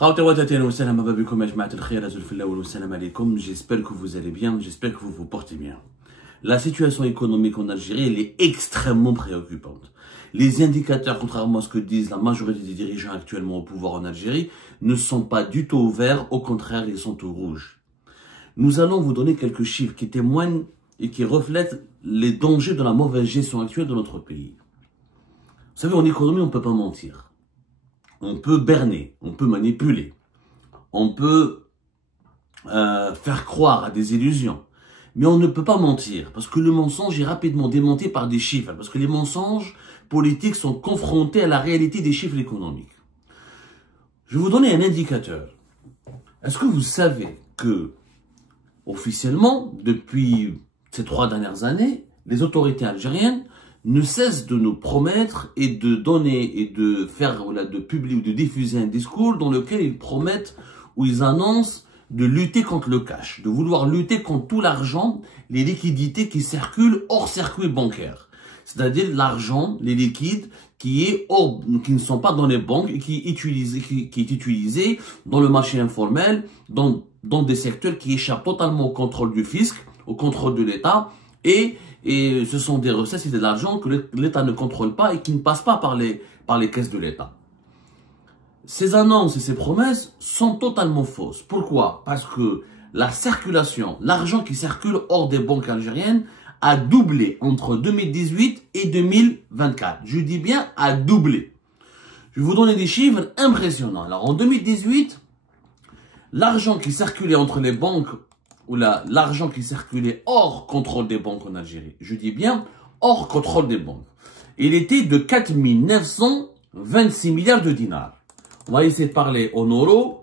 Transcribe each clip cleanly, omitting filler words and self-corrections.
J'espère que vous allez bien, j'espère que vous vous portez bien. La situation économique en Algérie, elle est extrêmement préoccupante. Les indicateurs, contrairement à ce que disent la majorité des dirigeants actuellement au pouvoir en Algérie, ne sont pas du tout au vert, au contraire, ils sont au rouge. Nous allons vous donner quelques chiffres qui témoignent et qui reflètent les dangers de la mauvaise gestion actuelle de notre pays. Vous savez, en économie, on ne peut pas mentir. On peut berner, on peut manipuler, on peut faire croire à des illusions. Mais on ne peut pas mentir, parce que le mensonge est rapidement démonté par des chiffres, parce que les mensonges politiques sont confrontés à la réalité des chiffres économiques. Je vais vous donner un indicateur. Est-ce que vous savez que, officiellement, depuis ces 3 dernières années, les autorités algériennes ne cessent de nous promettre et de donner et de faire, de publier ou de diffuser un discours dans lequel ils promettent ou ils annoncent de lutter contre le cash, de vouloir lutter contre tout l'argent, les liquidités qui circulent hors circuit bancaire. C'est-à-dire l'argent, les liquides qui ne sont pas dans les banques et qui est utilisé dans le marché informel, dans des secteurs qui échappent totalement au contrôle du fisc, au contrôle de l'État, et ce sont des recettes, c'est de l'argent que l'État ne contrôle pas et qui ne passe pas par les caisses de l'État. Ces annonces et ces promesses sont totalement fausses. Pourquoi? Parce que la circulation, l'argent qui circule hors des banques algériennes a doublé entre 2018 et 2024. Je dis bien a doublé. Je vais vous donner des chiffres impressionnants. Alors en 2018, l'argent qui circulait entre les banques, ou l'argent qui circulait hors contrôle des banques en Algérie, je dis bien hors contrôle des banques, il était de 4 926 milliards de dinars. On va essayer de parler en euros,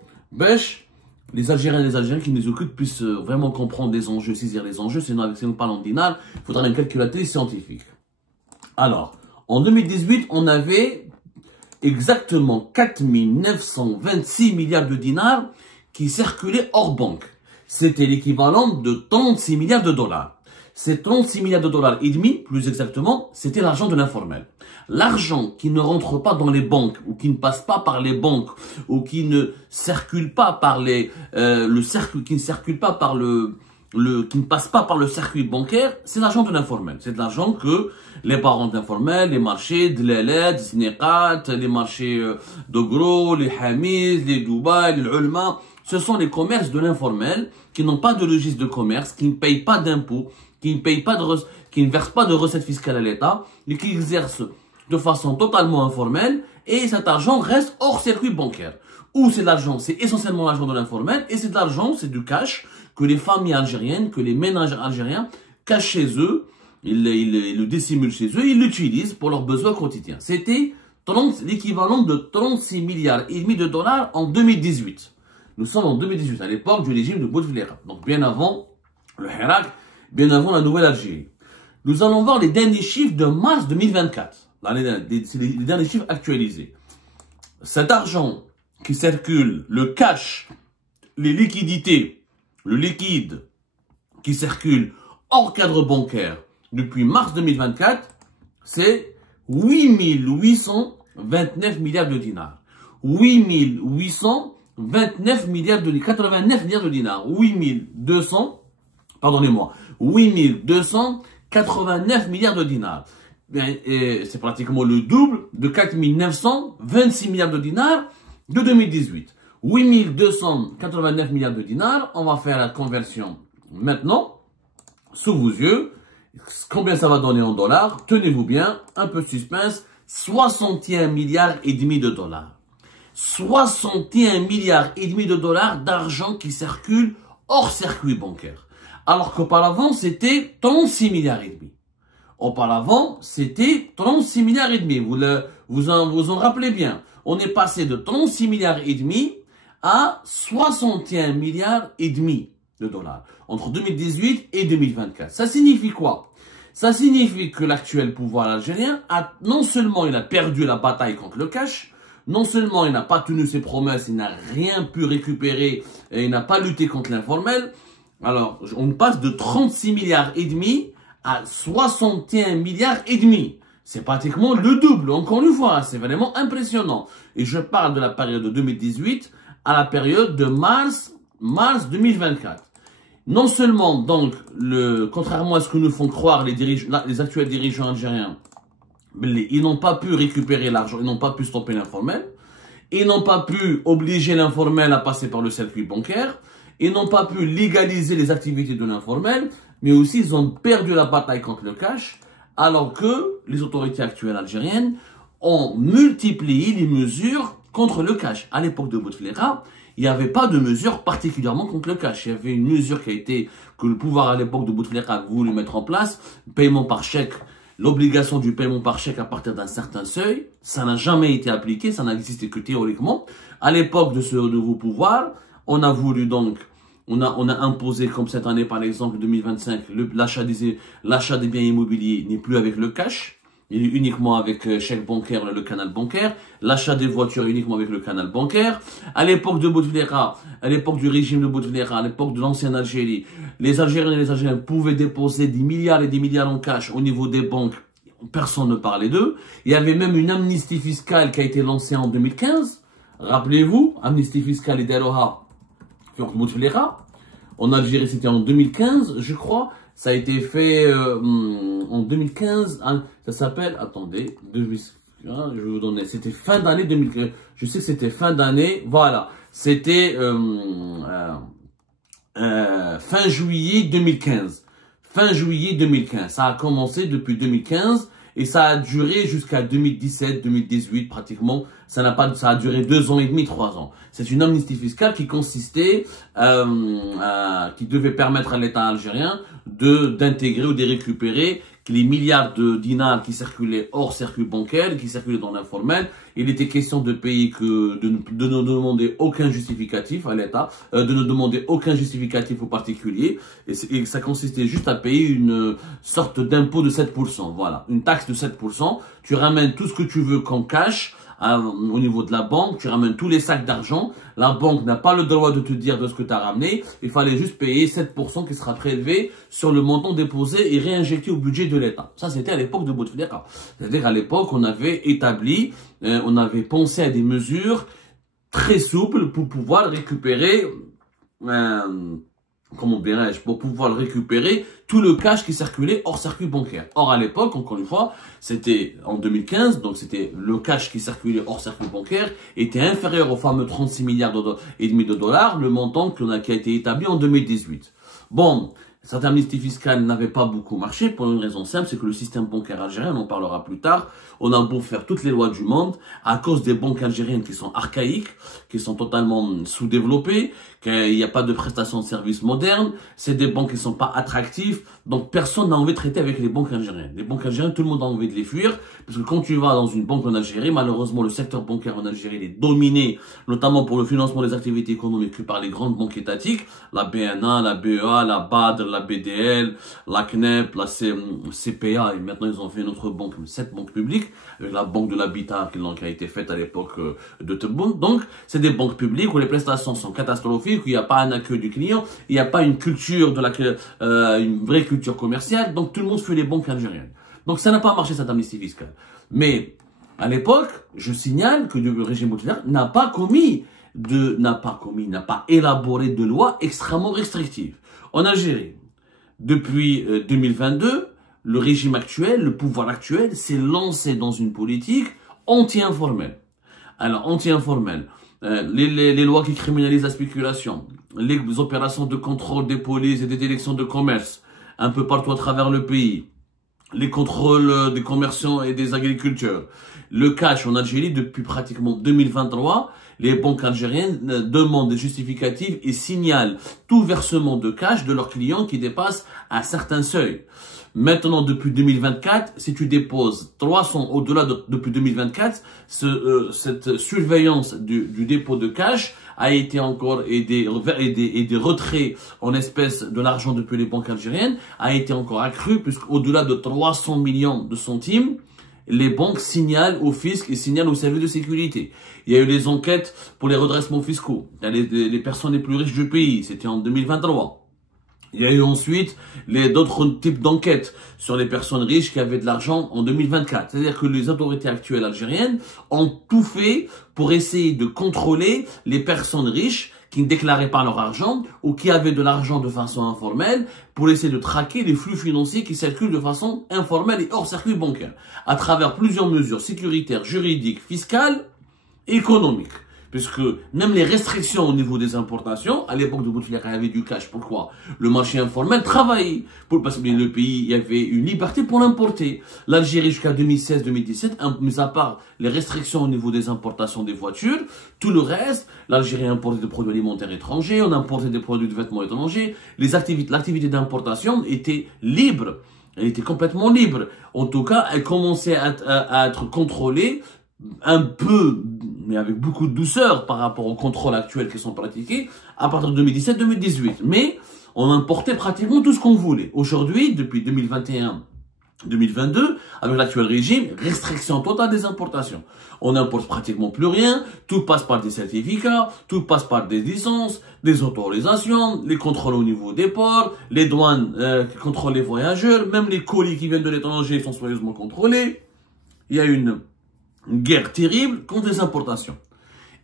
les Algériens et les Algériens qui nous occupent puissent vraiment comprendre les enjeux, saisir les enjeux. Sinon, si on parle en dinars, il faudra une calculatrice scientifique. Alors, en 2018, on avait exactement 4 926 milliards de dinars qui circulaient hors banque. C'était l'équivalent de 36 milliards de dollars. Ces 36 milliards de dollars et demi, plus exactement, c'était l'argent de l'informel. L'argent qui ne rentre pas dans les banques, ou qui ne passe pas par les banques, ou qui ne circule pas par qui ne passe pas par le circuit bancaire, c'est l'argent de l'informel. C'est de l'argent que les parents d'informel, les marchés de l'Eled, Sneqat, les marchés de gros, les Hamis, les Dubaï, les Ulma, ce sont les commerces de l'informel qui n'ont pas de registre de commerce, qui ne payent pas d'impôts, qui ne versent pas de recettes fiscales à l'État, et qui exercent de façon totalement informelle, et cet argent reste hors circuit bancaire. Ou c'est l'argent, c'est essentiellement l'argent de l'informel, et c'est de l'argent, c'est du cash que les familles algériennes, que les ménages algériens cachent chez eux, ils le dissimulent chez eux, ils l'utilisent pour leurs besoins quotidiens. C'était l'équivalent de 36 milliards et demi de dollars en 2018. Nous sommes en 2018, à l'époque du régime de Bouteflika, donc bien avant le Hirak, bien avant la nouvelle Algérie. Nous allons voir les derniers chiffres de mars 2024. C'est les derniers chiffres actualisés. Cet argent qui circule, le cash, les liquidités, le liquide qui circule hors cadre bancaire depuis mars 2024, c'est 8 829 milliards de dinars. 8 829 milliards de 89 milliards de dinars. 8289 milliards de dinars. C'est pratiquement le double de 4 926 milliards de dinars de 2018. 8 289 milliards de dinars, on va faire la conversion maintenant, sous vos yeux. Combien ça va donner en dollars? Tenez-vous bien, un peu de suspense, 61 milliards et demi de dollars. 61 milliards et demi de dollars d'argent qui circule hors circuit bancaire. Alors qu'auparavant, c'était 36 milliards et demi. Auparavant, c'était 36 milliards et demi. Vous en rappelez bien. On est passé de 36 milliards et demi à 61 milliards et demi de dollars entre 2018 et 2024. Ça signifie quoi? Ça signifie que l'actuel pouvoir algérien non seulement il a perdu la bataille contre le cash, non seulement il n'a pas tenu ses promesses, il n'a rien pu récupérer et il n'a pas lutté contre l'informel. Alors, on passe de 36 milliards et demi à 61 milliards et demi. C'est pratiquement le double, encore une fois, c'est vraiment impressionnant. Et je parle de la période de 2018 à la période de mars 2024. Non seulement, donc, contrairement à ce que nous font croire les actuels dirigeants algériens, ils n'ont pas pu récupérer l'argent, ils n'ont pas pu stopper l'informel, ils n'ont pas pu obliger l'informel à passer par le circuit bancaire, ils n'ont pas pu légaliser les activités de l'informel, mais aussi ils ont perdu la bataille contre le cash, alors que les autorités actuelles algériennes ont multiplié les mesures contre le cash. À l'époque de Bouteflika, il n'y avait pas de mesure particulièrement contre le cash. Il y avait une mesure que le pouvoir à l'époque de Bouteflika a voulu mettre en place, paiement par chèque, l'obligation du paiement par chèque à partir d'un certain seuil. Ça n'a jamais été appliqué, ça n'a existé que théoriquement. À l'époque de ce nouveau pouvoir, on a voulu donc, on a imposé comme cette année par exemple 2025, l'achat des biens immobiliers n'est plus avec le cash. Il est uniquement avec chèque bancaire, le canal bancaire. L'achat des voitures est uniquement avec le canal bancaire. À l'époque de Bouteflika, à l'époque du régime de Bouteflika, à l'époque de l'ancienne Algérie, les Algériens et les Algériens pouvaient déposer des milliards et des milliards en cash au niveau des banques. Personne ne parlait d'eux. Il y avait même une amnistie fiscale qui a été lancée en 2015. Rappelez-vous, amnistie fiscale et d'Eroha, Bouteflika. En Algérie, c'était en 2015, je crois. Ça a été fait en 2015, hein, ça s'appelle, attendez, je vais vous donner, c'était fin d'année 2015, je sais que c'était fin d'année, voilà, c'était fin juillet 2015, ça a commencé depuis 2015 et ça a duré jusqu'à 2017, 2018 pratiquement, ça a duré 2 ans et demi, 3 ans. C'est une amnistie fiscale qui consistait, qui devait permettre à l'État algérien d'intégrer ou de récupérer les milliards de dinars qui circulaient hors circuit bancaire, qui circulaient dans l'informel. Il était question de payer de ne demander aucun justificatif à l'État, de ne demander aucun justificatif aux particuliers. Et ça consistait juste à payer une sorte d'impôt de 7%. Voilà, une taxe de 7%. Tu ramènes tout ce que tu veux comme cash, au niveau de la banque, tu ramènes tous les sacs d'argent, la banque n'a pas le droit de te dire de ce que tu as ramené, il fallait juste payer 7% qui sera prélevé sur le montant déposé et réinjecté au budget de l'État. Ça, c'était à l'époque de Bouteflika. C'est-à-dire à l'époque, on avait établi, on avait pensé à des mesures très souples pour pouvoir récupérer, comment dirais-je, pour pouvoir récupérer tout le cash qui circulait hors circuit bancaire. Or, à l'époque, encore une fois, c'était en 2015, donc c'était le cash qui circulait hors circuit bancaire était inférieur aux fameux 36 milliards et demi de dollars, le montant qui a été établi en 2018. Bon, cette amnistie fiscale n'avait pas beaucoup marché pour une raison simple, c'est que le système bancaire algérien, on en parlera plus tard, on a beau faire toutes les lois du monde, à cause des banques algériennes qui sont archaïques, qui sont totalement sous-développées, qu'il n'y a pas de prestations de services modernes, c'est des banques qui ne sont pas attractives, donc personne n'a envie de traiter avec les banques algériennes. Les banques algériennes, tout le monde a envie de les fuir, parce que quand tu vas dans une banque en Algérie, malheureusement le secteur bancaire en Algérie est dominé, notamment pour le financement des activités économiques par les grandes banques étatiques, la BNA, la BEA, la BAD, la BDL, la CNEP, la CPA, et maintenant ils ont fait une autre banque, 7 banques publiques, avec la banque de l'habitat qui a été faite à l'époque de Tebboune. Donc, c'est des banques publiques où les prestations sont catastrophiques, où il n'y a pas un accueil du client, il n'y a pas une culture une vraie culture commerciale, donc tout le monde fuit les banques algériennes. Donc, ça n'a pas marché cette amnistie fiscale. Mais, à l'époque, je signale que le régime Bouteflika n'a pas élaboré de loi extrêmement restrictive. En Algérie, depuis 2022, le régime actuel, le pouvoir actuel, s'est lancé dans une politique anti-informelle. Alors, anti-informelle, les lois qui criminalisent la spéculation, les opérations de contrôle des polices et des directions de commerce, un peu partout à travers le pays, les contrôles des commerçants et des agriculteurs, le cash en Algérie depuis pratiquement 2023, les banques algériennes demandent des justificatifs et signalent tout versement de cash de leurs clients qui dépasse un certain seuil. Maintenant, depuis 2024, si tu déposes 300 au-delà depuis 2024, cette surveillance du dépôt de cash a été encore et des retraits en espèces de l'argent depuis les banques algériennes a été encore accru puisqu'au-delà de 300 millions de centimes, les banques signalent au fisc et signalent au service de sécurité. Il y a eu les enquêtes pour les redressements fiscaux. Il y a les personnes les plus riches du pays. C'était en 2023. Il y a eu ensuite d'autres types d'enquêtes sur les personnes riches qui avaient de l'argent en 2024. C'est-à-dire que les autorités actuelles algériennes ont tout fait pour essayer de contrôler les personnes riches qui ne déclaraient pas leur argent ou qui avaient de l'argent de façon informelle pour essayer de traquer les flux financiers qui circulent de façon informelle et hors circuit bancaire à travers plusieurs mesures sécuritaires, juridiques, fiscales et économiques. Puisque même les restrictions au niveau des importations, à l'époque de Bouteflika, il y avait du cash. Pourquoi? Le marché informel travaillait. Parce que le pays, il y avait une liberté pour l'importer. L'Algérie, jusqu'à 2016-2017, mis à part les restrictions au niveau des importations des voitures, tout le reste, l'Algérie importait des produits alimentaires étrangers, on importait des produits de vêtements étrangers. L'activité d'importation était libre. Elle était complètement libre. En tout cas, elle commençait à être contrôlée un peu, mais avec beaucoup de douceur par rapport aux contrôles actuels qui sont pratiqués à partir de 2017-2018. Mais on importait pratiquement tout ce qu'on voulait. Aujourd'hui, depuis 2021-2022, avec l'actuel régime, restriction totale des importations. On n'importe pratiquement plus rien, tout passe par des certificats, tout passe par des licences, des autorisations, les contrôles au niveau des ports, les douanes qui contrôlent les voyageurs, même les colis qui viennent de l'étranger sont soigneusement contrôlés. Il y a une guerre terrible contre les importations.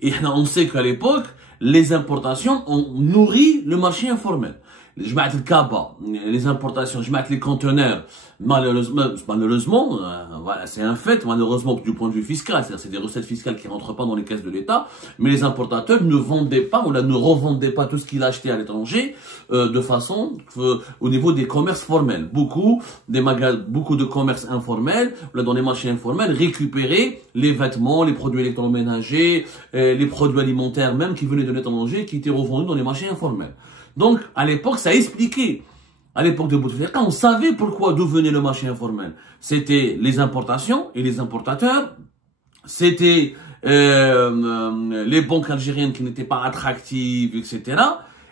Et on sait qu'à l'époque, les importations ont nourri le marché informel. Je mets le cabas, les importations, je mets les conteneurs. Malheureusement, voilà, c'est un fait, malheureusement du point de vue fiscal, c'est-à-dire c'est des recettes fiscales qui rentrent pas dans les caisses de l'État, mais les importateurs ne vendaient pas ou là, ne revendaient pas tout ce qu'ils achetaient à l'étranger de façon au niveau des commerces formels. Beaucoup de commerces informels, là, dans les marchés informels, récupéraient les vêtements, les produits électroménagers, les produits alimentaires même qui venaient de l'étranger, qui étaient revendus dans les marchés informels. Donc, à l'époque, ça expliquait. À l'époque de Bouteflika, on savait pourquoi d'où venait le marché informel. C'était les importations et les importateurs. C'était les banques algériennes qui n'étaient pas attractives, etc.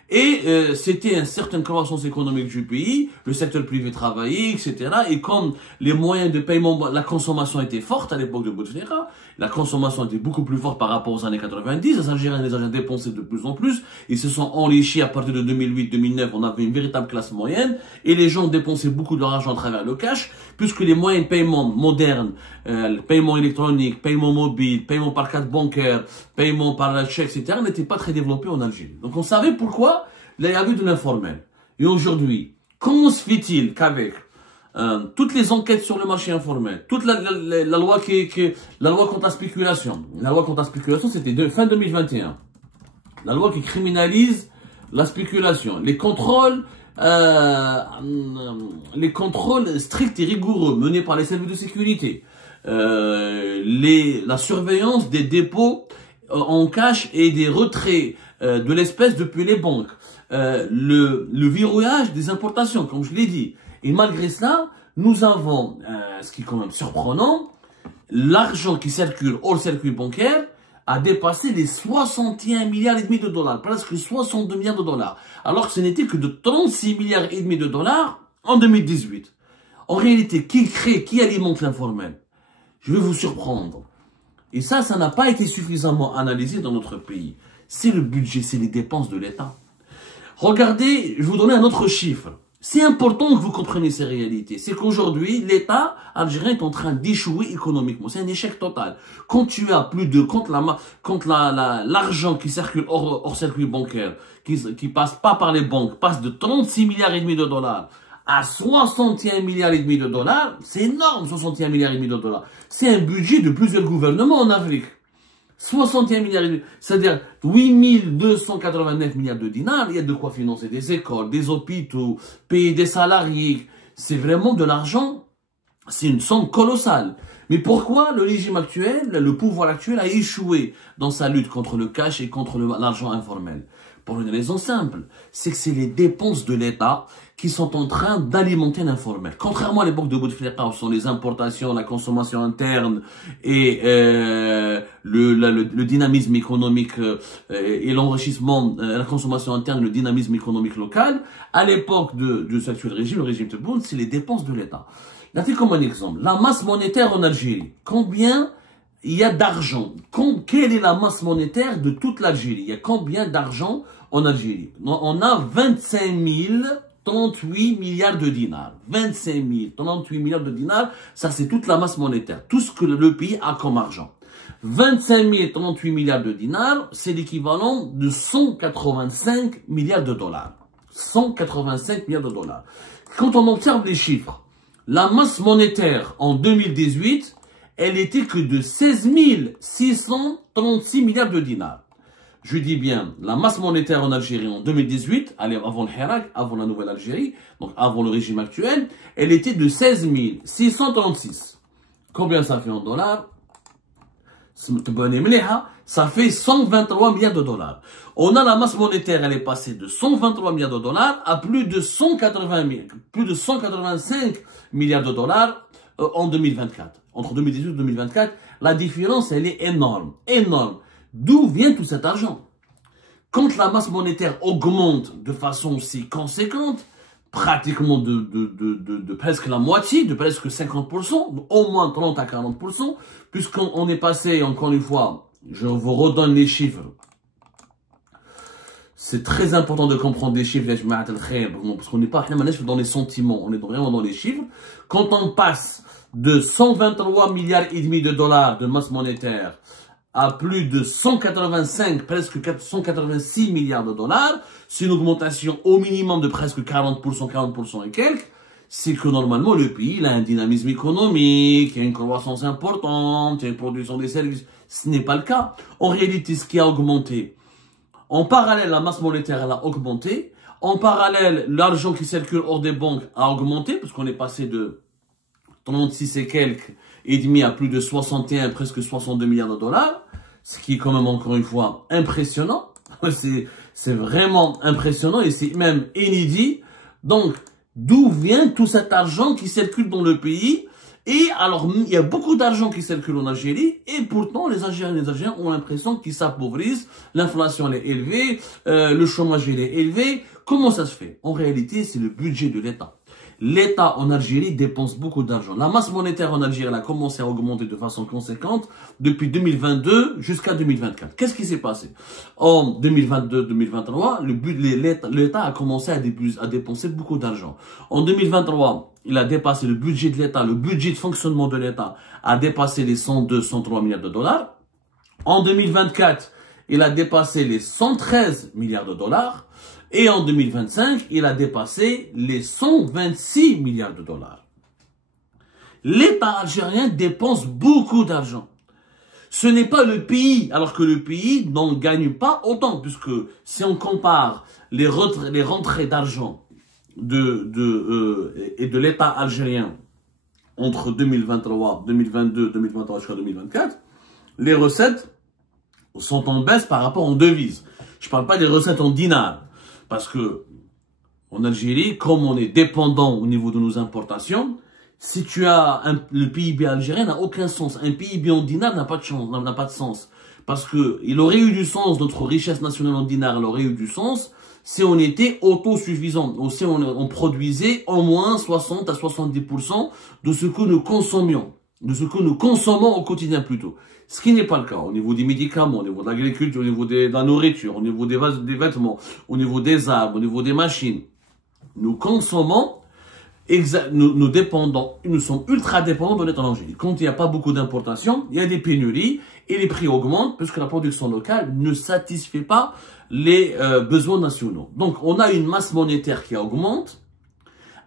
Et c'était une certaine croissance économique du pays, le secteur privé travaillait, etc. Et comme les moyens de paiement, la consommation était forte à l'époque de Bouteflika, la consommation était beaucoup plus forte par rapport aux années 90, les Algériens dépensaient de plus en plus, ils se sont enrichis à partir de 2008-2009, on avait une véritable classe moyenne, et les gens dépensaient beaucoup de leur argent à travers le cash, puisque les moyens de paiement modernes, paiement électronique, paiement mobile, paiement par carte bancaire, paiement par chèque, etc., n'étaient pas très développés en Algérie. Donc on savait pourquoi il y avait de l'informel. Et aujourd'hui, comment se fait-il qu'avec toutes les enquêtes sur le marché informel, toute la loi la loi contre la spéculation c'était fin 2021, la loi qui criminalise la spéculation, les contrôles stricts et rigoureux menés par les services de sécurité, la surveillance des dépôts en cash et des retraits de l'espèce depuis les banques, le verrouillage des importations, comme je l'ai dit. Et malgré cela, nous avons, ce qui est quand même surprenant, l'argent qui circule hors circuit bancaire a dépassé les 61 milliards et demi de dollars, presque 62 milliards de dollars, alors que ce n'était que de 36 milliards et demi de dollars en 2018. En réalité, qui alimente l'informel? Je vais vous surprendre. Et ça n'a pas été suffisamment analysé dans notre pays. C'est le budget, c'est les dépenses de l'État. Regardez, je vais vous donner un autre chiffre. C'est important que vous compreniez ces réalités. C'est qu'aujourd'hui, l'État algérien est en train d'échouer économiquement. C'est un échec total. Quand tu as plus de, quand l'argent qui circule hors circuit bancaire, qui passe pas par les banques, passe de 36 milliards et demi de dollars à 61 milliards et demi de dollars, c'est énorme, 61 milliards et demi de dollars. C'est un budget de plusieurs gouvernements en Afrique. 61 milliards, c'est-à-dire 8289 milliards de dinars, il y a de quoi financer des écoles, des hôpitaux, payer des salariés. C'est vraiment de l'argent, c'est une somme colossale. Mais pourquoi le régime actuel, le pouvoir actuel a échoué dans sa lutte contre le cash et contre l'argent informel? Pour une raison simple, c'est que c'est les dépenses de l'État qui sont en train d'alimenter l'informel. Contrairement à l'époque de Bouteflika, où sont les importations, la consommation interne et le dynamisme économique et l'enrichissement, la consommation interne, le dynamisme économique local, à l'époque de cet actuel régime, le régime Tebboune, c'est les dépenses de l'État. Là, c'est comme un exemple. La masse monétaire en Algérie. Combien il y a d'argent? Quelle est la masse monétaire de toute l'Algérie? Il y a combien d'argent en Algérie? On a 25 000 38 milliards de dinars. 25 000, 38 milliards de dinars, ça c'est toute la masse monétaire, tout ce que le pays a comme argent. 25 000, 38 milliards de dinars, c'est l'équivalent de 185 milliards de dollars. 185 milliards de dollars. Quand on observe les chiffres, la masse monétaire en 2018, elle était que de 16 636 milliards de dinars. Je dis bien, la masse monétaire en Algérie en 2018, avant le Hirak, avant la nouvelle Algérie, donc avant le régime actuel, elle était de 16 636. Combien ça fait en dollars? Ça fait 123 milliards de dollars. On a la masse monétaire, elle est passée de 123 milliards de dollars à plus de 185 milliards de dollars en 2024. Entre 2018 et 2024, la différence, elle est énorme, énorme. D'où vient tout cet argent? Quand la masse monétaire augmente de façon si conséquente, pratiquement de presque la moitié, de presque 50%, au moins 30 à 40%, puisqu'on est passé, encore une fois, je vous redonne les chiffres. C'est très important de comprendre les chiffres, parce qu'on n'est pas dans les sentiments, on est vraiment dans les chiffres. Quand on passe de 123 milliards et demi de dollars de masse monétaire à plus de 185, presque 186 milliards de dollars, c'est une augmentation au minimum de presque 40%, 40% et quelques. C'est que normalement, le pays il a un dynamisme économique, il y a une croissance importante, il y a une production des services. Ce n'est pas le cas. En réalité, ce qui a augmenté, en parallèle, la masse monétaire elle a augmenté. En parallèle, l'argent qui circule hors des banques a augmenté, parce qu'on est passé de 36 et quelques et demi à plus de 61, presque 62 milliards de dollars, ce qui est quand même encore une fois impressionnant. C'est vraiment impressionnant et c'est même inédit. Donc, d'où vient tout cet argent qui circule dans le pays? Et alors, il y a beaucoup d'argent qui circule en Algérie et pourtant, les Algériens ont l'impression qu'ils s'appauvrissent, l'inflation est élevée, le chômage est élevé. Comment ça se fait? En réalité, c'est le budget de l'État. L'État en Algérie dépense beaucoup d'argent. La masse monétaire en Algérie elle a commencé à augmenter de façon conséquente depuis 2022 jusqu'à 2024. Qu'est-ce qui s'est passé? En 2022-2023, l'État a commencé à dépenser beaucoup d'argent. En 2023, il a dépassé le budget de l'État, le budget de fonctionnement de l'État a dépassé les 102-103 milliards de dollars. En 2024, il a dépassé les 113 milliards de dollars. Et en 2025, il a dépassé les 126 milliards de dollars. L'État algérien dépense beaucoup d'argent. Ce n'est pas le pays, alors que le pays n'en gagne pas autant, puisque si on compare les rentrées d'argent et de l'État algérien entre 2023, 2022, 2023 jusqu'à 2024, les recettes sont en baisse par rapport aux devises. Je ne parle pas des recettes en dinars. Parce que, en Algérie, comme on est dépendant au niveau de nos importations, si tu as le PIB algérien n'a aucun sens. Un PIB en dinars n'a pas de chance, n'a pas de sens. Parce que, il aurait eu du sens, notre richesse nationale en dinars, elle aurait eu du sens, si on était autosuffisant. Ou si on produisait au moins 60 à 70% de ce que nous consommions. De ce que nous consommons au quotidien plutôt. Ce qui n'est pas le cas au niveau des médicaments, au niveau de l'agriculture, au niveau de la nourriture, au niveau des vêtements, au niveau des arbres, au niveau des machines. Nous consommons, nous dépendons, nous sommes ultra dépendants de l'étranger. Quand il n'y a pas beaucoup d'importations, il y a des pénuries et les prix augmentent puisque la production locale ne satisfait pas les besoins nationaux. Donc on a une masse monétaire qui augmente,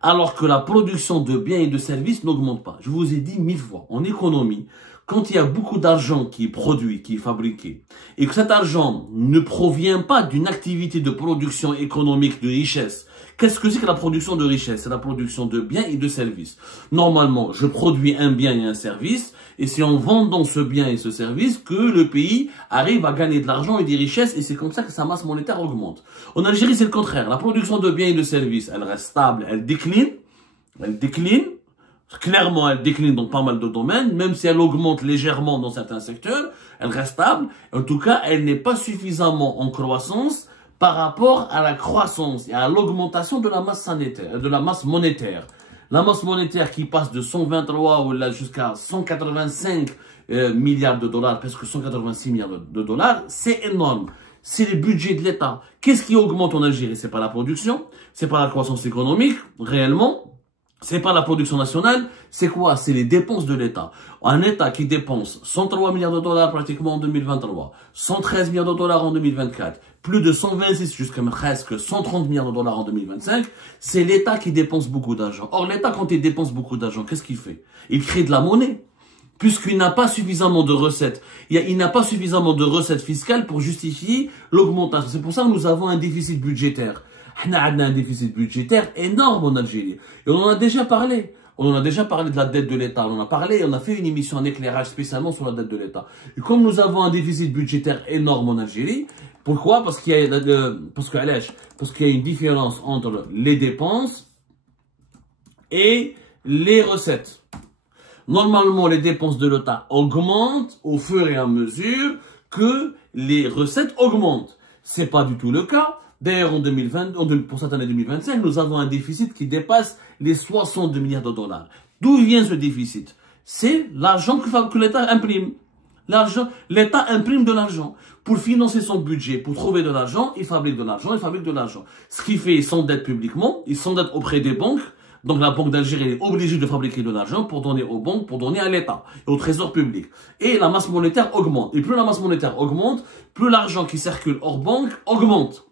alors que la production de biens et de services n'augmente pas. Je vous ai dit 1000 fois, en économie, quand il y a beaucoup d'argent qui est produit, qui est fabriqué, et que cet argent ne provient pas d'une activité de production économique de richesse, qu'est-ce que c'est que la production de richesse? C'est la production de biens et de services. Normalement, je produis un bien et un service, et c'est en vendant ce bien et ce service que le pays arrive à gagner de l'argent et des richesses, et c'est comme ça que sa masse monétaire augmente. En Algérie, c'est le contraire. La production de biens et de services, elle reste stable, elle décline. Clairement, elle décline dans pas mal de domaines, même si elle augmente légèrement dans certains secteurs, elle reste stable. En tout cas, elle n'est pas suffisamment en croissance par rapport à la croissance et à l'augmentation de la masse sanitaire, de la masse monétaire. La masse monétaire qui passe de 123 jusqu'à 185 milliards de dollars, presque 186 milliards de dollars, c'est énorme. c'est les budgets de l'État. Qu'est-ce qui augmente en Algérie? C'est pas la production, c'est pas la croissance économique, réellement. C'est pas la production nationale, c'est quoi? C'est les dépenses de l'État. Un État qui dépense 103 milliards de dollars pratiquement en 2023, 113 milliards de dollars en 2024, plus de 126 jusqu'à presque 130 milliards de dollars en 2025, c'est l'État qui dépense beaucoup d'argent. Or, l'État, quand il dépense beaucoup d'argent, qu'est-ce qu'il fait? Il crée de la monnaie. Puisqu'il n'a pas suffisamment de recettes. Il n'a pas suffisamment de recettes fiscales pour justifier l'augmentation. C'est pour ça que nous avons un déficit budgétaire. On a un déficit budgétaire énorme en Algérie. Et on en a déjà parlé. On en a déjà parlé de la dette de l'État. On en a parlé, on a fait une émission en éclairage spécialement sur la dette de l'État. Et comme nous avons un déficit budgétaire énorme en Algérie, pourquoi? Parce qu'il y a une différence entre les dépenses et les recettes. Normalement, les dépenses de l'État augmentent au fur et à mesure que les recettes augmentent. C'est pas du tout le cas. D'ailleurs, pour cette année 2025, nous avons un déficit qui dépasse les 62 milliards de dollars. D'où vient ce déficit? C'est l'argent que l'État imprime. L'État imprime de l'argent. Pour financer son budget, pour trouver de l'argent, il fabrique de l'argent, Ce qui fait, il s'endette publiquement, il s'endette auprès des banques. Donc la Banque d'Algérie est obligée de fabriquer de l'argent pour donner aux banques, pour donner à l'État et au trésor public. Et la masse monétaire augmente. Et plus la masse monétaire augmente, plus l'argent qui circule hors banque augmente.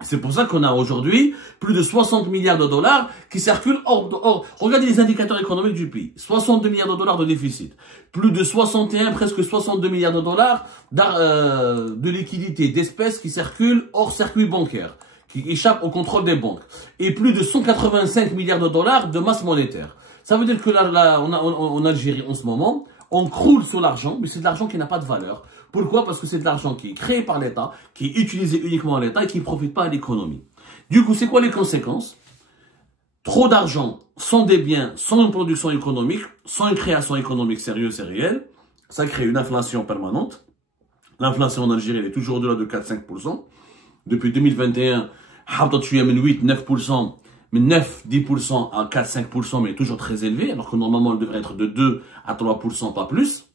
C'est pour ça qu'on a aujourd'hui plus de 60 milliards de dollars qui circulent hors. Regardez les indicateurs économiques du pays. 62 milliards de dollars de déficit. Plus de 61, presque 62 milliards de dollars de liquidités, d'espèces qui circulent hors circuit bancaire, qui échappent au contrôle des banques. Et plus de 185 milliards de dollars de masse monétaire. Ça veut dire que en Algérie, en ce moment, on croule sur l'argent, mais c'est de l'argent qui n'a pas de valeur. Pourquoi? Parce que c'est de l'argent qui est créé par l'État, qui est utilisé uniquement à l'État et qui ne profite pas à l'économie. Du coup, c'est quoi les conséquences? Trop d'argent, sans des biens, sans une production économique, sans une création économique sérieuse et réelle, ça crée une inflation permanente. L'inflation en Algérie, elle est toujours au-delà de 4-5%. Depuis 2021, 8-9%, mais 9-10% à 4-5%, mais toujours très élevé, alors que normalement, elle devrait être de 2 à 3%, pas plus.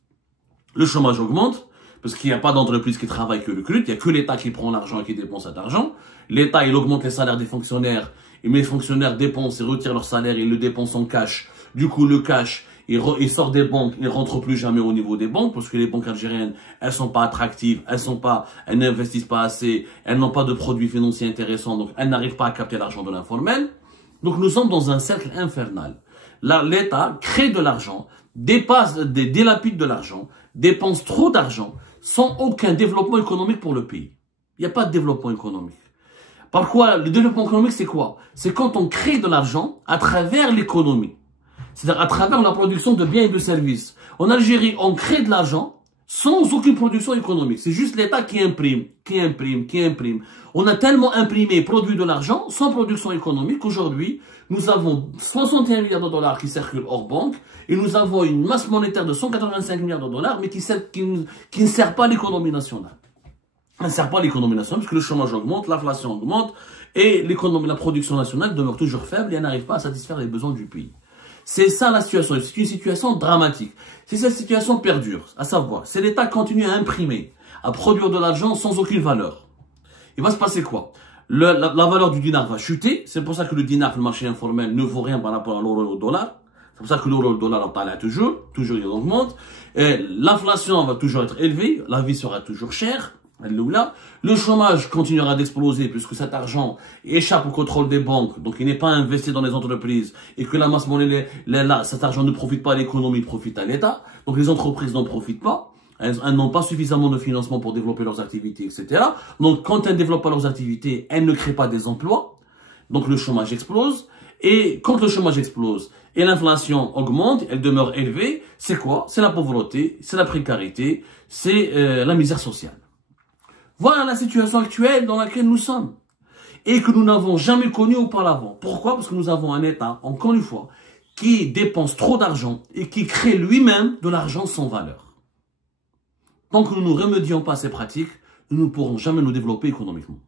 Le chômage augmente, parce qu'il n'y a pas d'entreprise qui travaille que recrute, il n'y a que l'État qui prend l'argent et qui dépense cet argent. L'État, il augmente les salaires des fonctionnaires, et les fonctionnaires dépensent et retirent leur salaire, ils le dépensent en cash. Du coup, le cash, il sort des banques, il rentre plus jamais au niveau des banques, parce que les banques algériennes, elles sont pas attractives, elles n'investissent pas assez, elles n'ont pas de produits financiers intéressants, donc elles n'arrivent pas à capter l'argent de l'informel. Donc nous sommes dans un cercle infernal. Là, l'État crée de l'argent, délapide de l'argent, dépense trop d'argent, sans aucun développement économique pour le pays. Il n'y a pas de développement économique. Par quoi? Le développement économique, c'est quoi? C'est quand on crée de l'argent à travers l'économie. C'est-à-dire à travers la production de biens et de services. En Algérie, on crée de l'argent sans aucune production économique. C'est juste l'État qui imprime. On a tellement imprimé et produit de l'argent sans production économique qu'aujourd'hui, nous avons 61 milliards de dollars qui circulent hors banque et nous avons une masse monétaire de 185 milliards de dollars mais qui ne sert pas l'économie nationale. Elle ne sert pas l'économie nationale parce que le chômage augmente, l'inflation augmente et la production nationale demeure toujours faible et elle n'arrive pas à satisfaire les besoins du pays. C'est ça la situation. C'est une situation dramatique. Si cette situation perdure, à savoir, si l'État continue à imprimer, à produire de l'argent sans aucune valeur, il va se passer quoi? La valeur du dinar va chuter. C'est pour ça que le dinar, le marché informel, ne vaut rien par rapport à l'euro et au dollar. C'est pour ça que l'euro et le dollar, toujours il augmente. L'inflation va toujours être élevée. La vie sera toujours chère. Le chômage continuera d'exploser puisque cet argent échappe au contrôle des banques, donc il n'est pas investi dans les entreprises et que la masse monétaire, cet argent ne profite pas à l'économie, profite à l'État. Donc les entreprises n'en profitent pas. Elles n'ont pas suffisamment de financement pour développer leurs activités, etc. Donc quand elles ne développent pas leurs activités, elles ne créent pas des emplois. Donc le chômage explose. Et quand le chômage explose et l'inflation augmente, elle demeure élevée, c'est quoi? C'est la pauvreté, c'est la précarité, c'est la misère sociale. Voilà la situation actuelle dans laquelle nous sommes et que nous n'avons jamais connue auparavant. Pourquoi? Parce que nous avons un État, encore une fois, qui dépense trop d'argent et qui crée lui-même de l'argent sans valeur. Tant que nous ne remédions pas à ces pratiques, nous ne pourrons jamais nous développer économiquement.